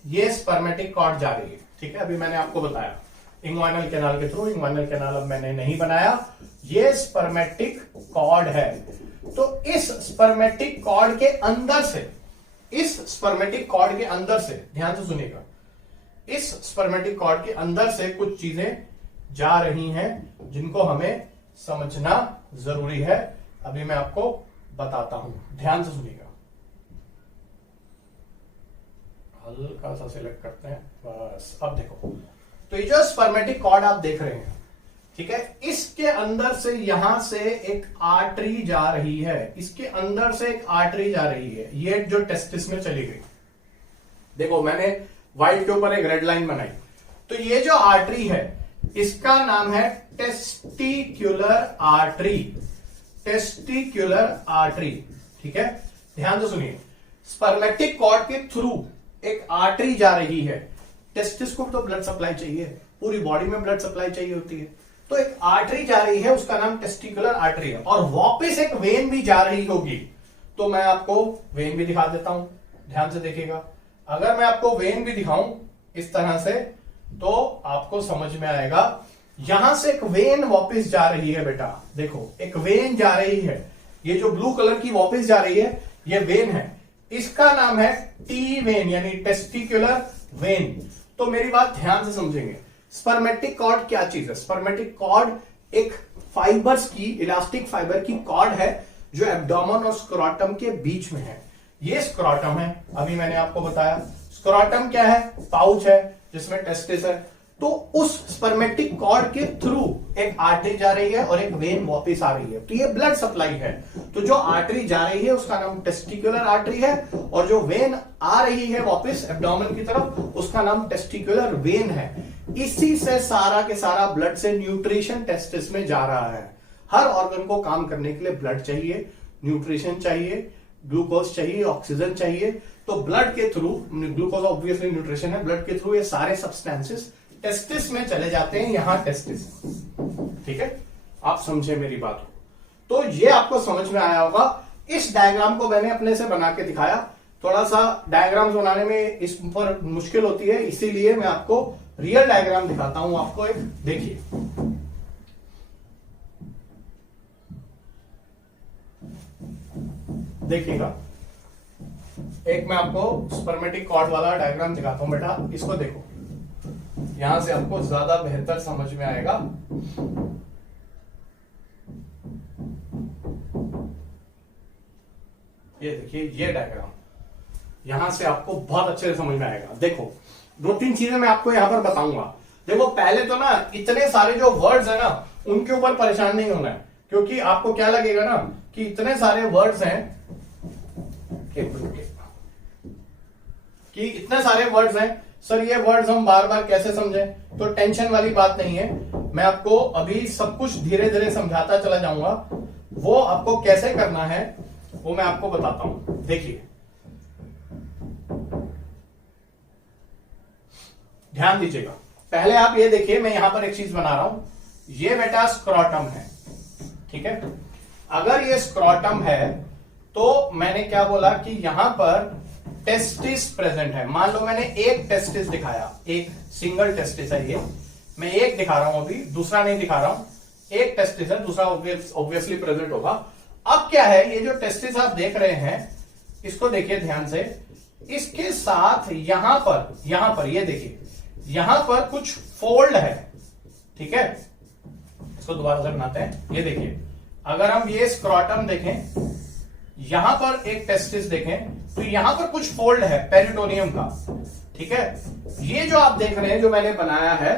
ये स्पर्मेटिक कॉर्ड जा रही है, ठीक है। अभी मैंने आपको बताया इंग्वाइनल कैनाल के थ्रू, इंग्वाइनल कैनाल अब मैंने नहीं बनाया, ये स्पर्मेटिक कॉर्ड है। तो इस स्पर्मेटिक कॉर्ड के अंदर से, इस स्पर्मेटिक कॉर्ड के अंदर से, ध्यान से सुनिएगा, इस स्पर्मेटिक कॉर्ड के अंदर से कुछ चीजें जा रही हैं जिनको हमें समझना जरूरी है। अभी मैं आपको बताता हूं, ध्यान से सुनिएगा। हल्का सा सिलेक्ट करते हैं, बस। अब देखो, तो ये जो स्पर्मेटिक कॉर्ड आप देख रहे हैं, ठीक है, इसके अंदर से, यहां से एक आर्टरी जा रही है, इसके अंदर से एक आर्टरी जा रही है, ये जो टेस्टिस में चली गई। देखो, मैंने व्हाइट के ऊपर एक रेड लाइन बनाई, तो ये जो आर्टरी है इसका नाम है टेस्टिक्युलर आर्टरी। टेस्टिक्युलर आर्टरी, ठीक है। ध्यान से सुनिए, स्पर्मेटिक कॉर्ड के थ्रू एक आर्टरी जा रही है। टेस्टिस को तो ब्लड सप्लाई चाहिए, पूरी बॉडी में ब्लड सप्लाई चाहिए होती है, तो एक आर्टरी जा रही है, उसका नाम टेस्टिकुलर आर्टरी है, और वापस एक वेन भी जा रही होगी। तो मैं आपको वेन भी दिखा देता हूं, ध्यान से देखिएगा। अगर मैं आपको वेन भी दिखाऊं इस तरह से, तो आपको समझ में आएगा यहां से एक वेन वापस जा रही है बेटा, देखो एक वेन जा रही है, ये जो ब्लू कलर की वापस जा रही है ये वेन है, इसका नाम है टी वेन यानी टेस्टिकुलर वेन। तो मेरी बात ध्यान से समझेंगे, स्पर्मेटिक कॉर्ड क्या चीज है? स्पर्मेटिक कॉर्ड एक फाइबर्स की, इलास्टिक फाइबर की कॉर्ड है जो एब्डोमेन और स्क्रोटम के बीच में है। ये स्क्रोटम है, अभी मैंने आपको बताया। स्क्रोटम क्या है? पाउच है जिसमें टेस्टिस है। तो उस स्पर्मेटिक कॉर्ड के थ्रू एक आर्टरी जा रही है और एक वेन वापस आ रही है, तो ये ब्लड सप्लाई है। तो जो आर्टरी जा रही है उसका नाम टेस्टिकुलर आर्टरी है, और जो वेन आ रही है वापस एब्डोमेन की तरफ उसका नाम टेस्टिकुलर वेन है। इसी से सारा के सारा ब्लड से न्यूट्रिशन टेस्टिस में जा रहा है। हर ऑर्गन को काम करने के लिए ब्लड चाहिए, न्यूट्रिशन चाहिए, ग्लूकोज चाहिए, ऑक्सीजन चाहिए। तो ब्लड के थ्रू, ग्लूकोज ऑब्वियसली न्यूट्रिशन है, ब्लड के थ्रू ये सारे सब्सटेंसेस टेस्टिस में चले जाते हैं, यहां टेस्टिस। ठीक है, आप समझे मेरी बात को? तो ये आपको समझ में आया होगा। इस डायग्राम को मैंने अपने से बना के दिखाया, थोड़ा सा डायग्राम्स बनाने में इस पर मुश्किल होती है, इसीलिए मैं आपको रियल डायग्राम दिखाता हूं। आपको एक देखिए, देखिएगा, एक मैं आपको स्पर्मेटिक कॉर्ड वाला डायग्राम दिखाता हूं बेटा, इसको देखो, यहां से आपको ज्यादा बेहतर समझ में आएगा। ये देखिए, ये डायग्राम यहां से आपको बहुत अच्छे से समझ में आएगा। देखो, दो तीन चीजें मैं आपको यहां पर बताऊंगा। देखो, पहले तो ना इतने सारे जो वर्ड्स है ना उनके ऊपर परेशान नहीं होना है, क्योंकि आपको क्या लगेगा ना कि इतने सारे वर्ड्स हैं, कि इतने सारे वर्ड्स हैं सर, ये वर्ड्स हम बार बार कैसे समझें? तो टेंशन वाली बात नहीं है, मैं आपको अभी सब कुछ धीरे धीरे समझाता चला जाऊंगा। वो आपको कैसे करना है वो मैं आपको बताता हूं। देखिए, ध्यान दीजिएगा, पहले आप ये देखिए, मैं यहां पर एक चीज बना रहा हूं। ये बेटा स्क्रोटम है, ठीक है। अगर ये स्क्रोटम है तो मैंने क्या बोला कि यहां पर टेस्टिस प्रेजेंट है। मान लो मैंने एक टेस्टिस दिखाया, एक सिंगल टेस्टिस है, ये मैं एक दिखा रहा हूं, अभी दूसरा नहीं दिखा रहा हूं। एक टेस्टिस है, दूसरा ऑब्वियसली प्रेजेंट होगा। अब क्या है, ये जो टेस्टिस आप देख रहे हैं, इसको देखिए ध्यान से, इसके साथ यहां पर ये देखिए, यहां पर कुछ फोल्ड है, ठीक है। इसको दोबारा से बनाते हैं। ये देखिए, अगर हम ये स्क्रोटम देखें, यहां पर एक टेस्टिस देखें, तो यहां पर कुछ फोल्ड है पेरिटोनियम का, ठीक है। ये जो आप देख रहे हैं, जो मैंने बनाया है,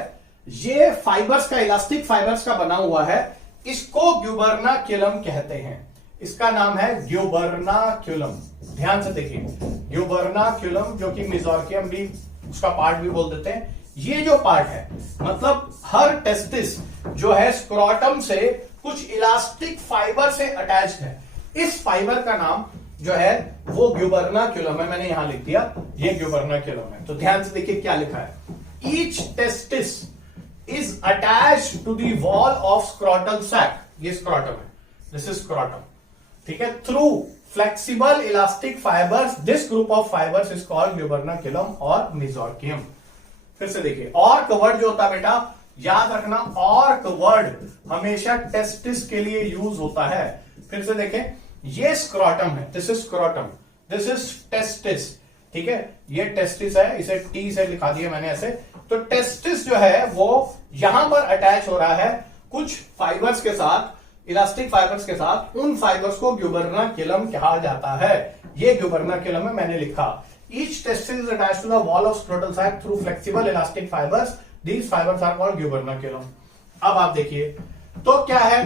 ये फाइबर्स का, इलास्टिक फाइबर्स का बना हुआ है। इसको ग्यूबर्नाक्युलम कहते हैं। इसका नाम है ग्यूबर्नाक्युलम। ध्यान से देखिए, ग्यूबर्नाक्युलम, जो कि मेसोर्कियम भी उसका पार्ट भी बोल देते हैं। ये जो पार्ट है, मतलब हर टेस्टिस जो है स्क्रोटम से कुछ इलास्टिक फाइबर से अटैच्ड है। इस फाइबर का नाम जो है वो ग्यूबर्नाक्युलम है। मैंने यहां लिख दिया, ये ग्यूबर्नाक्युलम है। तो ध्यान से देखिए क्या लिखा है, each testis is attached to the wall of scrotal sac. ये स्क्रोटम है, दिस इज स्क्रोटम, ठीक है। Through flexible elastic fibres, this group of fibres is called gubernaculum और मेसोर्कियम। फिर से देखिए, ऑर्क वर्ड जो होता है बेटा, याद रखना, ऑर्क वर्ड हमेशा टेस्टिस के लिए यूज होता है। फिर से देखें, ये स्क्रोटम है, this is scrotum, this is testis, ठीक है। ये टेस्टिस है, इसे टी से लिखा दिया मैंने ऐसे। तो टेस्टिस जो है वो यहां पर अटैच हो रहा है कुछ फाइबर्स के साथ, इलास्टिक फाइबर्स के साथ। उन फाइबर्स को ग्यूबर्नाक्युलम कहा जाता है। ये ग्यूबर्नाक्युलम है, मैंने लिखा, each testis is attached to the wall of scrotal sac through flexible elastic fibres, these fibres are called gubernaculum. अब आप देखिए, तो क्या है,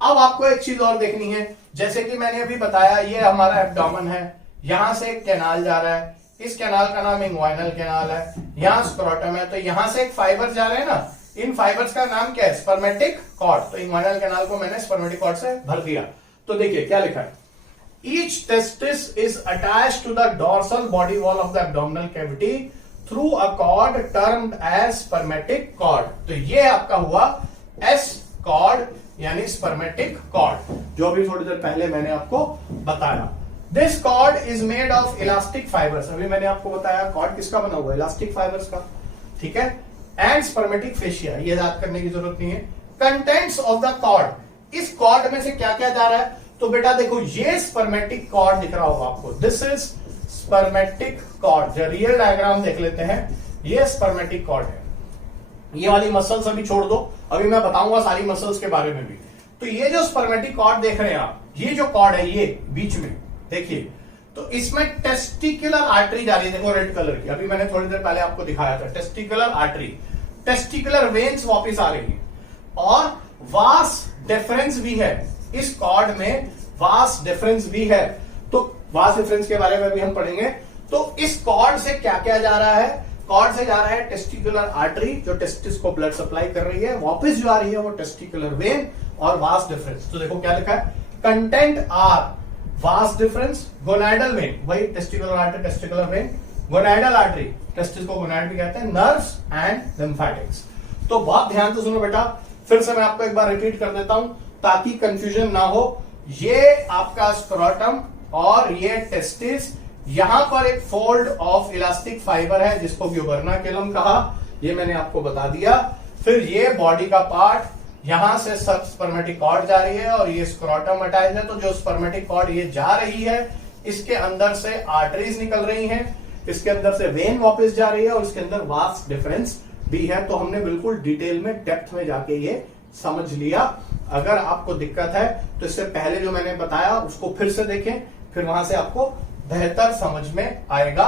अब आपको एक चीज और देखनी है। जैसे कि मैंने अभी बताया, ये हमारा एब्डोमेन है, यहां से एक कैनाल जा रहा है, इस कैनाल का नाम इंग्वाइनल कैनाल है। यहां स्क्रोटम है, तो यहां से एक फाइबर जा रहे हैं ना, इन फाइबर्स का नाम क्या है, स्पर्मेटिक कॉर्ड। तो इंग्वाइनल कैनाल को मैंने स्पर्मेटिक कॉर्ड से भर दिया। तो देखिए क्या लिखा है, each testis is attached to the dorsal body wall of the abdominal cavity through a cord termed as spermatic cord. तो ये आपका हुआ एस कॉर्ड, यानी स्पर्मेटिक कॉर्ड, जो अभी थोड़ी देर पहले मैंने आपको बताया। This cord is made of elastic fibres. अभी मैंने आपको बताया कॉर्ड किसका बना हुआ है, इलास्टिक फाइबर्स का, ठीक है। एंड स्पर्मेटिक फेशिया, ये याद करने की जरूरत नहीं है। कंटेंट्स ऑफ द कॉर्ड, इस कॉर्ड में से क्या क्या जा रहा है, तो बेटा देखो ये स्पर्मेटिक कॉर्ड दिख रहा होगा आपको, दिस इज स्पर्मेटिक कॉर्ड। जो रियल डायग्राम देख लेते हैं, ये स्पर्मेटिक कॉर्ड है। ये वाली मसल्स अभी छोड़ दो, अभी मैं बताऊंगा सारी मसल्स के बारे में भी। तो ये जो स्पर्मेटिक कॉर्ड देख रहे हैं आप, ये जो कॉर्ड है ये बीच में देखिए, तो इसमें टेस्टिकुलर आर्टरी जा रही है, देखो रेड कलर की, अभी मैंने थोड़ी देर पहले आपको दिखाया था। टेस्टिकुलर आर्टरी, टेस्टिकुलर वेन्स वापस आ रही है, और वास डिफरेंस भी है इस कॉर्ड में, वास डिफरेंस भी है। तो वास डिफरेंस के बारे में भी हम पढ़ेंगे। तो इस कॉर्ड से क्या क्या जा रहा है, कॉर्ड से जा रहा है टेस्टिकुलर आर्टरी जो टेस्टिस को ब्लड सप्लाई कर रही है, वापस जो आ रही है वो टेस्टिकुलर वेन और वास डिफरेंस। तो देखो क्या लिखा है, content are vas deferens, gonadal vein, वही testicular artery testicular vein, gonadal artery testis को गोनाइड भी कहते हैं, नर्व्स एंड लिम्फेटिक्स। तो बहुत ध्यान से सुनो बेटा, फिर से मैं आपको एक बार रिपीट कर देता हूं ताकि कंफ्यूजन ना हो। ये आपका स्क्रोटम और ये टेस्टिस, यहां पर एक फोल्ड ऑफ इलास्टिक फाइबर है जिसको ग्यूबर्नाकुलम कहा, ये मैंने आपको बता दिया। फिर ये बॉडी का पार्ट, यहां से सब स्पर्मेटिक कॉर्ड जा रही है और ये स्क्रोटम अटैच है। तो जो स्पर्मेटिक कॉर्ड ये जा रही है, इसके अंदर से आर्टरीज निकल रही हैं, इसके अंदर से वेन वापस जा रही है और इसके अंदर वास डिफरेंस भी है। तो हमने बिल्कुल डिटेल में डेप्थ में जाके ये समझ लिया। अगर आपको दिक्कत है तो इससे पहले जो मैंने बताया उसको फिर से देखें, फिर वहां से आपको बेहतर समझ में आएगा।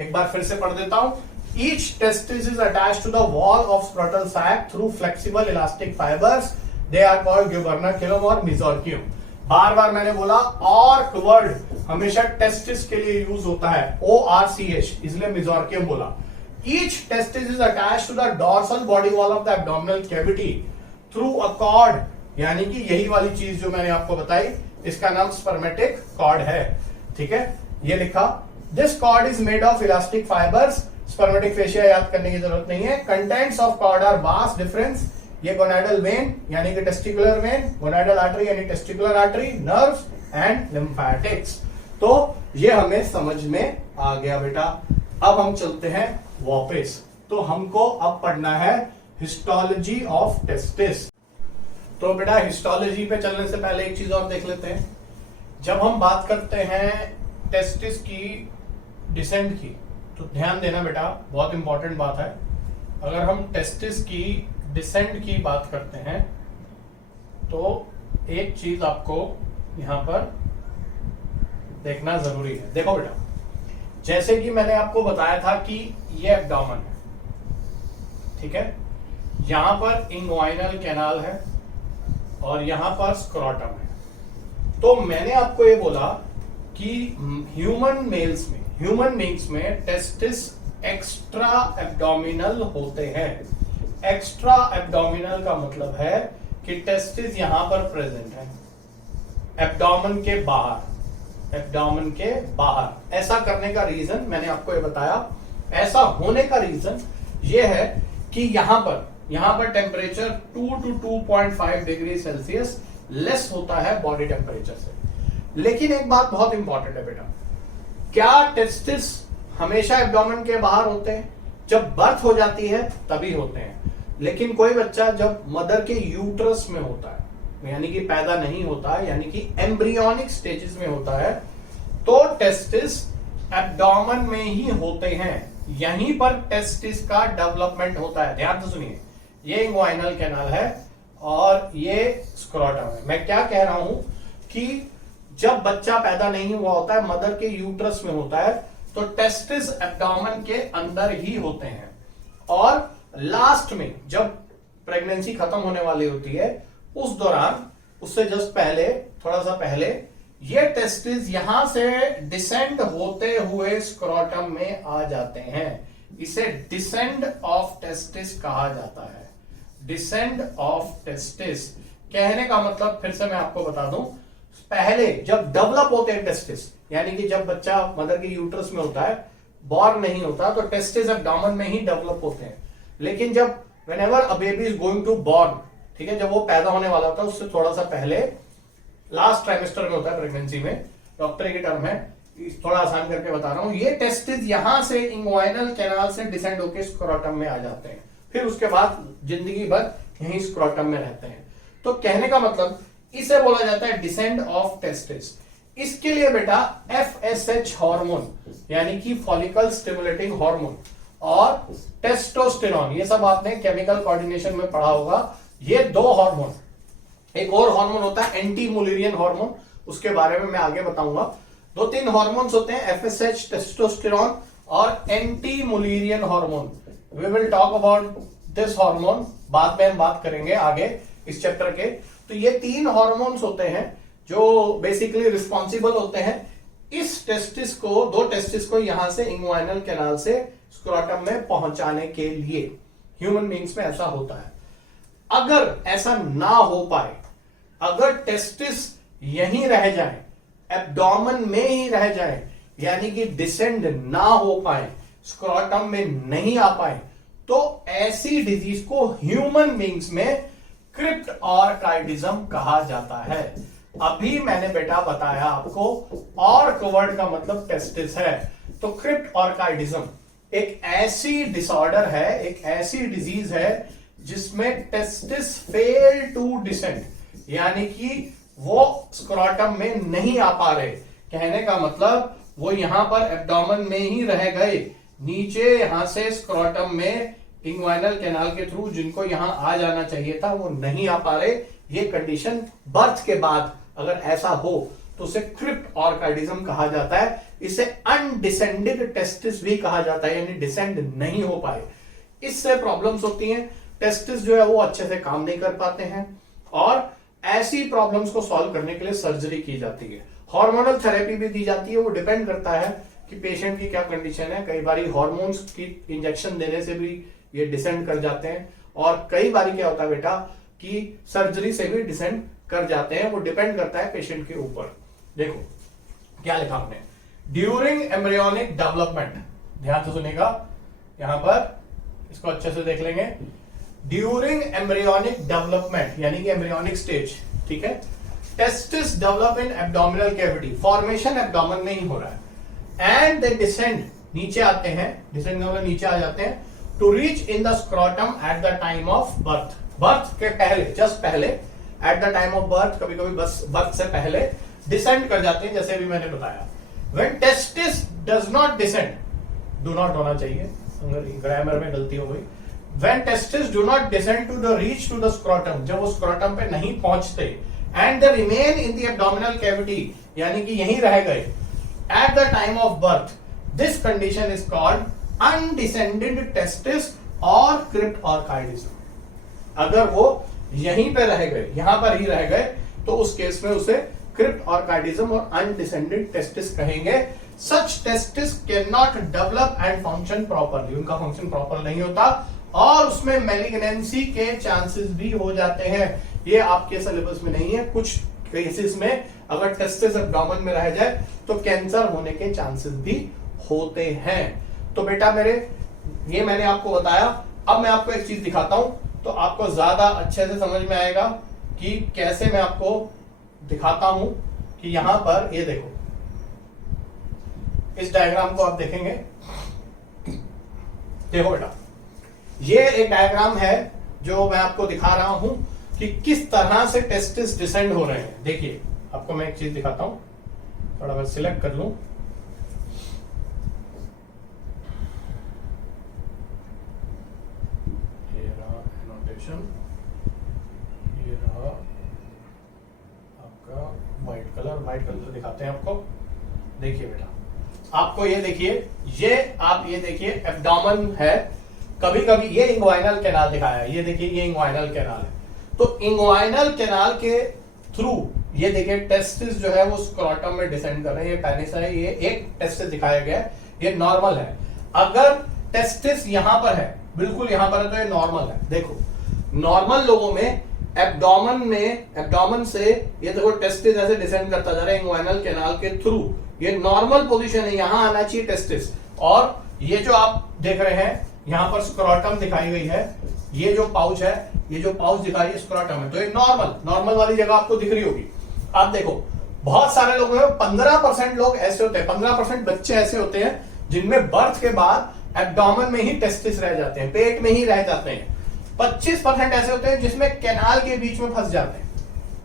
एक बार फिर से पढ़ देता हूं। Each testis is attached to the wall of scrotal sac through flexible elastic fibers. They are called gubernaculum और mesorchium. बार बार मैंने बोला ऑर्क वर्ड हमेशा टेस्टिस के लिए यूज होता है, ORCH, इसलिए mesorchium बोला। Each testis is attached to the dorsal body wall of the abdominal cavity through a cord, यानी कि यही वाली चीज जो मैंने आपको बताई, इसका नाम स्पर्मेटिक कॉर्ड है। ठीक है, ये लिखा, this cord is made of elastic fibres. Spermatic fascia याद करने की जरूरत नहीं है। Contents of cord are vas deferens, ये गोनाइडल वेन यानी कि टेस्टिकुलर वेन, गोनाइडल आर्टरी यानी testicular artery, nerves and lymphatics. तो ये हमें समझ में आ गया बेटा। अब हम चलते हैं वापस, तो हमको अब पढ़ना है हिस्टोलॉजी ऑफ टेस्टिस। तो बेटा हिस्टोलॉजी पे चलने से पहले एक चीज और देख लेते हैं। जब हम बात करते हैं टेस्टिस की डिसेंट की, तो ध्यान देना बेटा, बहुत इंपॉर्टेंट बात है। अगर हम टेस्टिस की डिसेंट की बात करते हैं तो एक चीज आपको यहां पर देखना जरूरी है। देखो बेटा, जैसे कि मैंने आपको बताया था कि ये एब्डोमेन है, ठीक है, यहां पर इंग्वाइनल कैनाल है और यहां पर स्क्रोटम है। तो मैंने आपको ये बोला कि ह्यूमन बींग्स में टेस्टिस एक्स्ट्रा एब्डोमिनल होते हैं। एक्स्ट्रा एब्डोमिनल का मतलब है कि टेस्टिस यहां पर प्रेजेंट है, एब्डोमेन के बाहर। ऐसा करने का रीजन मैंने आपको ये बताया। ऐसा होने का रीजन ये है कि यहां पर temperature 2 to 2.5 degree Celsius less होता है बॉडी टेम्परेचर से। लेकिन एक बात बहुत इंपॉर्टेंट है बेटा, क्या टेस्टिस हमेशा एब्डोमेन के बाहर होते हैं? जब बर्थ हो जाती है तभी होते हैं। लेकिन कोई बच्चा जब मदर के यूट्रस में होता है, यानी कि पैदा नहीं होता है, यानी कि एम्ब्रियोनिक स्टेजेस में होता है, तो टेस्टिस एब्डोमेन में ही होते हैं। यहीं पर टेस्टिस का डेवलपमेंट होता है। ध्यान से सुनिए, ये इंग्वाइनल कैनाल है और ये स्क्रोटम है। मैं क्या कह रहा हूं कि जब बच्चा पैदा नहीं हुआ होता है, मदर के यूट्रस में होता है, तो टेस्टिस एब्डोमेन के अंदर ही होते हैं। और लास्ट में जब प्रेगनेंसी खत्म होने वाली होती है, उस दौरान, उससे जस्ट पहले, थोड़ा सा पहले, ये टेस्टिस यहां से डिसेंड होते हुए स्क्रोटम में आ जाते हैं। इसे डिसेंड ऑफ टेस्टिस कहा जाता है। डिसेंड ऑफ टेस्टिस कहने का मतलब फिर से मैं आपको बता दूं, पहले जब डेवलप होते हैं टेस्टिस, यानी कि जब बच्चा मदर के यूट्रस में होता है, बॉर्न नहीं होता, तो टेस्टिस एब्डोमेन में ही डेवलप होते हैं। लेकिन जब whenever a baby is going to born, ठीक है, जब वो पैदा होने वाला होता है, उससे थोड़ा सा पहले, लास्ट ट्राइमेस्टर में होता है प्रेगनेंसी में, डॉक्टर की टर्म है, थोड़ा आसान करके बता रहा हूं, ये टेस्टिस यहां से इंग्वाइनल कैनाल से डिसेंड होकर स्क्रोटम में आ जाते हैं। फिर उसके बाद जिंदगी भर यहीं स्क्रोटम में रहते हैं। तो कहने का मतलब इसे बोला जाता है डिसेंड ऑफ टेस्टिस। इसके लिए बेटा FSH हार्मोन यानी कि फॉलिकल स्टिमुलेटिंग हार्मोन और टेस्टोस्टेरॉन, ये सब आपने केमिकल कोऑर्डिनेशन में पढ़ा होगा, ये दो हार्मोन। एक और हार्मोन होता है एंटी मुलेरियन हार्मोन, उसके बारे में मैं आगे बताऊंगा। 2-3 हार्मोन्स होते हैं, FSH, टेस्टोस्टेरॉन और anti Mullerian hormone. We will talk about this hormone, बाद में हम बात करेंगे आगे इस चैप्टर के। तो ये 3 हार्मोन्स होते हैं जो बेसिकली रिस्पॉन्सिबल होते हैं इस टेस्टिस को, 2 टेस्टिस को यहां से इंग्वाइनल कैनाल से स्क्रोटम में पहुंचाने के लिए। ह्यूमन बींग्स में ऐसा होता है। अगर ऐसा ना हो पाए, अगर टेस्टिस यहीं रह जाए, एब्डोमेन में ही रह जाए, यानी कि डिसेंड ना हो पाए, स्क्रोटम में नहीं आ पाए, तो ऐसी डिजीज को ह्यूमन बींग्स में क्रिप्ट ऑर्काइडिज्म कहा जाता है। अभी मैंने बेटा बताया आपको, ऑर्क वर्ड का मतलब टेस्टिस है, तो क्रिप्ट ऑर्काइडिज्म एक ऐसी डिसऑर्डर है, एक ऐसी डिजीज है जिसमें टेस्टिस फेल टू डिसेंड, यानी कि वो स्क्रोटम में नहीं आ पा रहे। कहने का मतलब वो यहां पर एब्डोमेन में ही रह गए, नीचे यहां से स्क्रोटम में इंग्वाइनल कैनाल के थ्रू जिनको यहां आ जाना चाहिए था वो नहीं आ पा रहे। ये कंडीशन बर्थ के बाद अगर ऐसा हो तो उसे क्रिप्ट ऑर्काइडिज्म कहा जाता है। इसे अनडिसेंडेड टेस्टिस भी कहा जाता है, यानी डिसेंड नहीं हो पाए। इससे प्रॉब्लम्स होती हैं, टेस्टिस जो है वो अच्छे से काम नहीं कर पाते हैं और ऐसी प्रॉब्लम्स को सॉल्व करने के लिए सर्जरी की जाती है। हार्मोनल थेरेपी भी दी जाती है, वो डिपेंड करता है कि पेशेंट की क्या कंडीशन है। कई बार हार्मोन्स की इंजेक्शन देने से भी ये डिसेंड कर जाते हैं और कई बार क्या होता है बेटा कि सर्जरी से भी डिसेंड कर जाते हैं, वो डिपेंड करता है पेशेंट के ऊपर। देखो क्या लिखा हमने, ड्यूरिंग एम्ब्रियोनिक डेवलपमेंट, ध्यान से सुनिएगा, यहां पर इसको अच्छे से देख लेंगे। ड्यूरिंग एम्ब्रियोनिक डेवलपमेंट यानी कि एम्ब्रियोनिक स्टेज, ठीक है, testis develop in abdominal cavity, formation abdomen में ही हो रहा है, एंड दे डिसेंड, नीचे आते हैं, डिसेंड मतलब नीचे आ जाते हैं, to reach in the scrotum at the time of birth, birth के पहले, जस्ट पहले, at the time of birth, कभी कभी बस बर्थ से पहले डिसेंड कर जाते हैं, जैसे अभी मैंने बताया। When testis does not descend, do not होना चाहिए, ग्रामर में गलती हो गई। When testis do not descend to the reach to the scrotum, जब वो स्क्रोटम पे नहीं पहुंचते, and they remain in the abdominal cavity, यानी कि यहीं रह गए at the time of birth, this condition is called undescended testis और क्रिप्ट ऑर्काइडिज्म। अगर वो यहीं पे रह गए, यहां पर ही रह गए, तो उस केस में उसे क्रिप्ट ऑर्काइडिज्म और अनडिसेंडेड टेस्टिस कहेंगे। Such testis can not develop and function properly, उनका फंक्शन प्रॉपर नहीं होता और उसमें मैलिग्नेंसी के चांसेस भी हो जाते हैं। ये आपके सिलेबस में नहीं है, कुछ केसेस में अगर टेस्टिस एब्डोमेन में रह जाए तो कैंसर होने के चांसेस भी होते हैं। तो बेटा मेरे, ये मैंने आपको बताया। अब मैं आपको एक चीज दिखाता हूं तो आपको ज्यादा अच्छे से समझ में आएगा कि कैसे मैं आपको दिखाता हूं कि यहां पर ये देखो, इस डायग्राम को आप देखेंगे, देखो बेटा, ये एक डायग्राम है जो मैं आपको दिखा रहा हूं कि किस तरह से टेस्टिस डिसेंड हो रहे हैं। देखिए आपको मैं एक चीज दिखाता हूं, थोड़ा मैं सिलेक्ट कर लूं, ये रहा आपका व्हाइट कलर दिखाते हैं आपको। देखिए बेटा, आपको ये देखिए, ये आप ये देखिए एब्डोमेन है, कभी कभी ये इंग्वाइनल कैनाल दिखाया है, ये देखिए ये इंग्वाइनल कैनाल है। तो इंग्वाइनल कैनाल के थ्रू ये देखिए टेस्टिस जो है वो स्क्रोटम में डिसेंड कर रहे हैं। ये पेनिस है, ये एक टेस्टिस दिखाया गया है, ये नॉर्मल है। अगर टेस्टिस यहां पर है, बिल्कुल यहां पर है, तो ये नॉर्मल है। देखो नॉर्मल लोगों में एब्डोमेन से ये देखो टेस्टिस ऐसे डिसेंड करता जा रहा है इंग्वाइनल कैनाल के थ्रू, ये नॉर्मल पोजीशन है, यहां आना चाहिए टेस्टिस। और ये जो आप देख रहे हैं यहां पर स्क्रोटम दिखाई गई है, ये जो पाउच है, ये जो पाउच दिखाई है स्क्रोटम है, तो ये नॉर्मल वाली जगह आपको दिख रही होगी। आप देखो बहुत सारे लोगों में 15% लोग ऐसे होते हैं, 15% बच्चे ऐसे होते हैं जिनमें बर्थ के बाद एब्डोमेन में ही टेस्टिस रह जाते हैं, पेट में ही रह जाते हैं। 25% ऐसे होते हैं जिसमें कैनाल के बीच में फंस जाते हैं।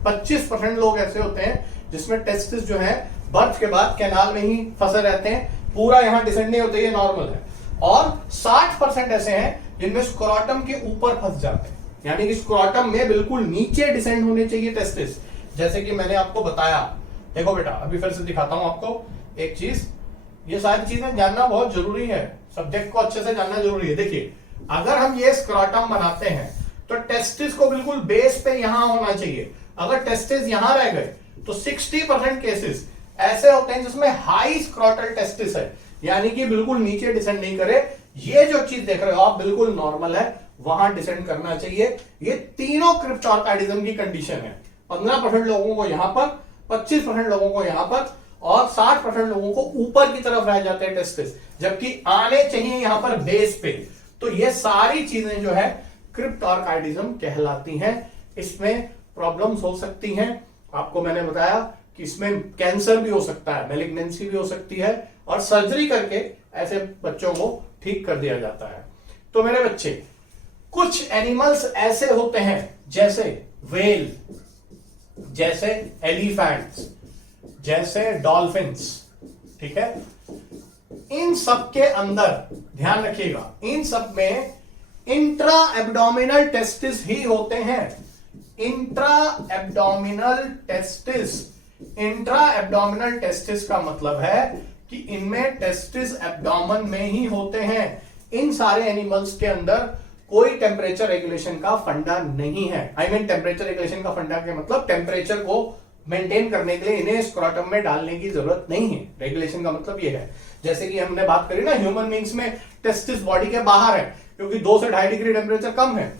25% लोग ऐसे होते हैं जिसमें टेस्टिस जो है बर्थ के बाद कैनाल में ही फंसे रहते हैं, पूरा यहां डिसेंड नहीं होते, ये नॉर्मल है। और 60% ऐसे हैं जिनमें स्क्रोटम के ऊपर फंस जाते हैं, यानी कि स्क्रोटम में बिल्कुल नीचे डिसेंड होने चाहिए टेस्टिस, जैसे कि मैंने आपको बताया। देखो बेटा, अभी फिर से दिखाता हूं आपको एक चीज, ये सारी चीजें जानना बहुत जरूरी है, सब्जेक्ट को अच्छे से जानना जरूरी है। देखिए, अगर हम ये स्क्रोटम बनाते हैं तो टेस्टिस को बिल्कुल बेस पे यहां होना चाहिए। अगर टेस्टिस यहां रह गए तो 60% केसेस ऐसे होते हैं जिसमें हाई स्क्रोटल टेस्टिस है, यानी कि बिल्कुल नीचे डिसेंड नहीं करे। ये जो चीज देख रहे हो आप बिल्कुल नॉर्मल है, वहां डिसेंड करना चाहिए। ये तीनों क्रिप्टोर्काइडिज्म की कंडीशन है। 15% लोगों को यहां पर, 25% लोगों को यहां पर, और 60% लोगों को ऊपर की तरफ रह जाते हैं टेस्टिस, जबकि आने चाहिए यहां पर बेस पे। तो ये सारी चीजें जो है क्रिप्टोर्काइडिज्म कहलाती हैं। इसमें प्रॉब्लम्स हो सकती हैं, आपको मैंने बताया कि इसमें कैंसर भी हो सकता है, मैलिग्नेंसी भी हो सकती है, और सर्जरी करके ऐसे बच्चों को ठीक कर दिया जाता है। तो मेरे बच्चे, कुछ एनिमल्स ऐसे होते हैं जैसे व्हेल, जैसे एलिफेंट्स, जैसे डॉल्फिन्स, ठीक है, इन सब के अंदर ध्यान रखिएगा, इन सब में इंट्रा एब्डोमिनल टेस्टिस ही होते हैं। Intra abdominal testis, intra abdominal testis का मतलब है कि इनमें टेस्टिस एब्डोमेन में ही होते हैं। इन सारे एनिमल्स के अंदर कोई टेम्परेचर रेगुलेशन का फंडा नहीं है। आई मीन टेम्परेचर रेगुलेशन का फंडा के मतलब टेम्परेचर को मेंटेन करने के लिए इन्हें स्क्रोटम में डालने की जरूरत नहीं है। रेगुलेशन का मतलब ये है, जैसे कि हमने बात करी ना, ह्यूमन बींग्स में टेस्टिस बॉडी के बाहर है क्योंकि 2 से 2.5 डिग्री टेम्परेचर कम है।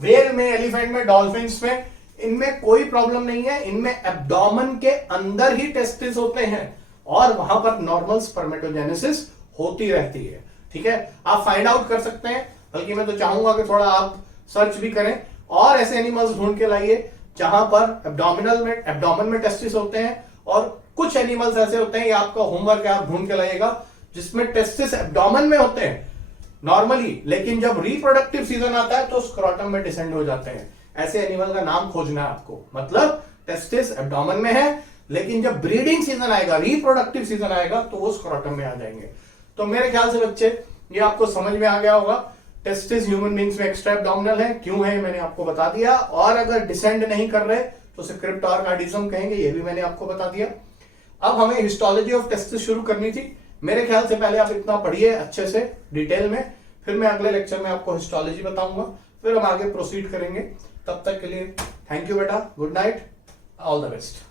व्हेल में, एलिफेंट में, डॉल्फिन्स में इनमें कोई प्रॉब्लम नहीं है। इनमें एब्डोमेन के अंदर ही टेस्टिस होते हैं और वहां पर नॉर्मल स्पर्मेटोजेनेसिस होती रहती है। ठीक है, आप फाइंड आउट कर सकते हैं, बल्कि मैं तो चाहूंगा कि थोड़ा आप सर्च भी करें और ऐसे एनिमल्स ढूंढ के लाइए जहां पर एब्डोमेन में टेस्टिस होते हैं, और कुछ एनिमल्स ऐसे होते हैं, ये आपका होमवर्क है, आप ढूंढ के लाइएगा जिसमें टेस्टिस एब्डोमेन में होते हैं नॉर्मली, लेकिन जब रिप्रोडक्टिव सीजन आता है तो स्क्रोटम में डिसेंड हो जाते हैं। ऐसे एनिमल का नाम खोजना है आपको, मतलब टेस्टिस एब्डोमेन में है, लेकिन जब ब्रीडिंग सीजन आएगा, रिप्रोडक्टिव सीजन आएगा, तो वो स्क्रोटम में आ जाएंगे। तो मेरे ख्याल से बच्चे ये आपको समझ में आ गया होगा। टेस्टिस ह्यूमन बींग्स में एक्स्ट्रा एब्डोमिनल है, क्यों है मैंने आपको बता दिया, और अगर डिसेंड नहीं कर रहे तो उसे क्रिप्टोर्काइडिज्म कहेंगे, ये भी मैंने आपको बता दिया। अब हमें हिस्टोलॉजी ऑफ टेस्टिस शुरू करनी थी। मेरे ख्याल से पहले आप इतना पढ़िए अच्छे से डिटेल में, फिर मैं अगले लेक्चर में आपको हिस्टोलॉजी बताऊंगा, फिर हम आगे प्रोसीड करेंगे। तब तक के लिए थैंक यू बेटा, good night, all the best.